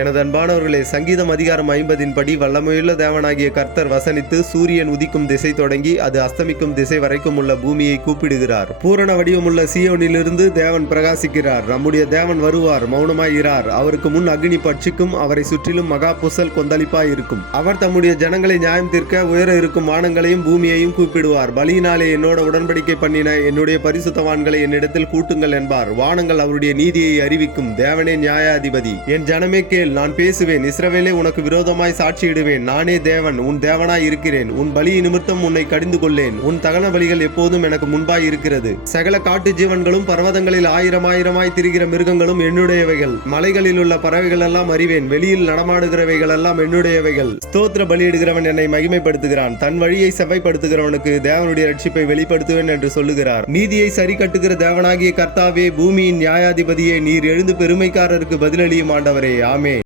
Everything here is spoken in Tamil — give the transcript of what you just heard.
எனது அன்பானவர்களே, சங்கீதம் அதிகாரம் 50 படி வல்லமையுள்ள தேவனாகிய கர்த்தர் வசனித்து சூரியன் உதிக்கும் திசை தொடங்கி அது அஸ்தமிக்கும் திசை வரைக்கும் உள்ள பூமியை கூப்பிடுகிறார். பூரண வடிவமுள்ள சீயோனிலிருந்து தேவன் பிரகாசிக்கிறார். நம்முடைய தேவன் வருவார், மௌனமாயிரார். அவருக்கு முன் அக்னி பட்சிக்கும், அவரை சுற்றிலும் மகா புசல் கொந்தளிப்பாய் இருக்கும். அவர் தம்முடைய ஜனங்களை நியாயம் தீர்க்க உயர இருக்கும் வானங்களையும் பூமியையும் கூப்பிடுவார். பலியினாலே என்னோட உடன்படிக்கை பண்ணின என்னுடைய பரிசுத்தவான்களை என்னிடத்தில் கூட்டுங்கள் என்பார். வானங்கள் அவருடைய நீதியை அறிவிக்கும். தேவனே நியாயாதிபதி. என் ஜனமே கேள், நான் பேசுவேன். இஸ்ரவேலே, உனக்கு விரோதமாய் சாட்சியிடுவேன். நானே தேவன், உன் தேவனாய் இருக்கிறேன். உன் பலி நிமித்தம் உன்னை கடிந்து கொள்ளேன். உன் தகன பலிகள் எப்போதும் எனக்கு முன்பாய் இருக்கிறது. சகல காட்டு ஜீவன்களும் பர்வதங்களில் ஆயிரமாய் திரிகிற மிருகங்களும் என்னுடையவைகள். மலைகளில் உள்ள பறவைகள் எல்லாம் அறிவேன். வெளியில் நடமாடுகிறவைகள் எல்லாம் என்னுடையவைகள். ஸ்தோத்திர பலியிடுகிறவன் என்னை மகிமைப்படுத்துகிறான். தன் வழியை செவ்வாய்ப்படுத்துகிறவனுக்கு தேவனுடைய ரட்சிப்பை வெளிப்படுத்துவேன் என்று சொல்லுகிறார். நீதியை சரி கட்டுகிற தேவனாகிய கர்த்தாவே, பூமியின் நியாயாதிபதியே, நீர் எழுந்து பெருமைக்காரருக்கு பதிலளியும் ஆண்டவரே. ஆமென்.